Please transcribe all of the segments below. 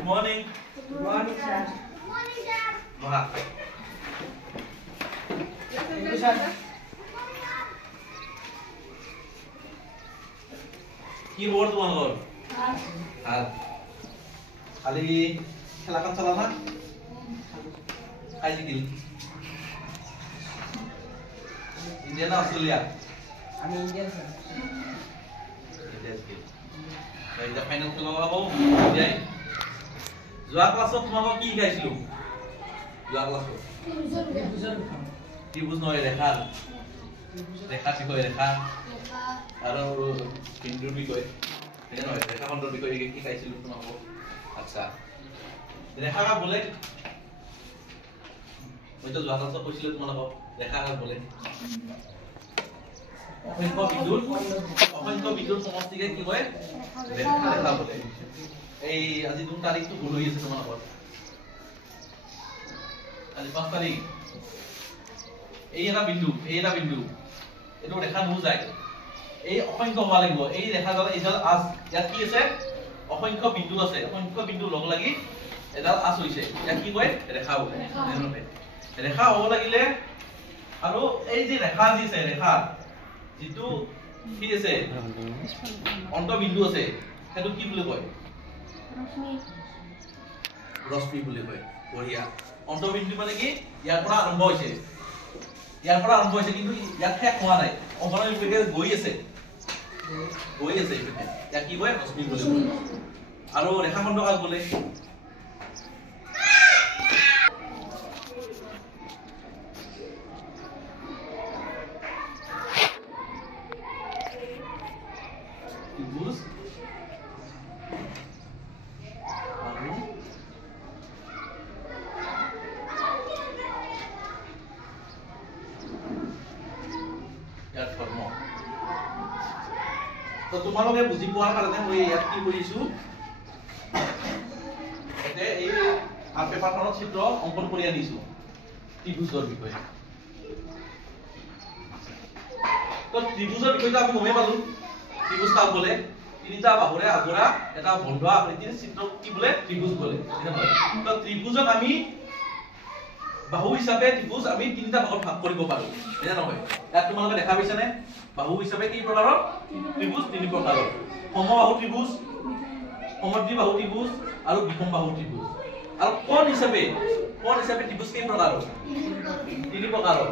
Good morning. Good morning, sir. Good morning, sir. Maha. Thank you, sir. কি খবর তোমার? ভাল। কালি খেলাখন চলা না? কাই জিকিল? ইন্ডিয়া না Australia? I'm Indian, sir. India জিকিল। এটা ফাইনাল খেলা হব ইন্ডিয়াই। যোৱা ক্লাছত তোমাক কি শিকাইছিলো? যোৱা ক্লাছত ত্ৰিভুজ নহয় ৰেখা। ৰেখা বিষয় ৰেখা আৰু বিন্দুৰ বিষয়। ঠিক নহয় ৰেখাখণ্ডৰ বিষয়ে কি শিকাইছিলো তোমাক? আচ্ছা ৰেখা কাক বোলে? মই তো যোৱা ক্লাছত কৈছিলো তোমালোকক ৰেখা কাক বোলে? অসংখ্য বিন্দুৰ সমষ্টিকে কি কয়? ৰেখা বোলে। এই আজি 2 তাৰিখটো ভুল হৈ আছে তোমালোকৰ। আজি 5 তাৰিখ। এই এটা বিন্দু এইটো ৰেখা নুজায়। এই অসংখ্য হব লাগিব। এই ৰেখাডাল এইডাল আস ইয়াত কি আছে? অসংখ্য বিন্দু আছে। অসংখ্য বিন্দু লগ লাগি এডাল আস হৈছে। ইয়াত কি কয়? ৰেখা বোলে। ৰেখা হ'ব লাগিলে আৰু এই যে ৰেখা যি আছে ৰেখা যেটো কি আছে অন্তবিন্দু আছে সেইটো কি বুলি কয়? ৰশ্মি বুলি কয়। বঢ়িয়া। অন্তবিন্দু মানে কি? ইয়াৰ পৰা আৰম্ভ হৈছে কিন্তু ইয়াত শেষ হোৱা নাই। অন্তবিন্দু গৈ আছে ইয়াক কি কয়? ৰশ্মি বুলি কয়। আৰু ৰেখাখণ্ড কাক বোলে? ত্ৰিভুজ আৰু ইয়াৰ ধৰ্ম। তো তোমালোকে বুজি পোৱাৰ কাৰণে মই ইয়াত কি কৰিছো এতে এই আৰ পেপাৰখনত চিত্ৰ অংকন কৰি আনিছো ত্ৰিভুজৰ বিষয়ে। তো ত্ৰিভুজৰ বিষয়ে আমি গমেই পালো। ত্ৰিভুজ কাক বোলে? তিনিটা বাহুৰে আগুৰা এটা বন্ধ আকৃতিৰ চিত্ৰ কি বোলে? ত্ৰিভুজ বোলে। তো ত্ৰিভুজক আমি বাহু হিচাপে ত্ৰিভুজ আমি তিনিটা ভাগত ভাগ কৰিব পাৰো। এটা নহয়। ইয়াত তোমালোকে দেখা পাইছানে? বাহু হিচাপে কি প্ৰকাৰৰ? ত্ৰিভুজ তিনি প্ৰকাৰৰ। সমবাহু ত্ৰিভুজ, সমদ্বিবাহু ত্ৰিভুজ আৰু বিষমবাহু ত্ৰিভুজ। আৰু কোণ হিচাপে ত্ৰিভুজ কেই প্ৰকাৰৰ? তিনি প্ৰকাৰৰ।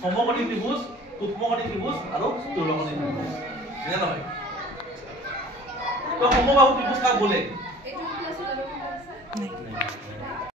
সমকোণী ত্ৰিভুজ, সূক্ষ্মকোণী ত্ৰিভুজ আৰু স্থূলকোণী ত্ৰিভুজ। এটা নহয়। তো সমবাহু ত্ৰিভুজ কাক বোলে?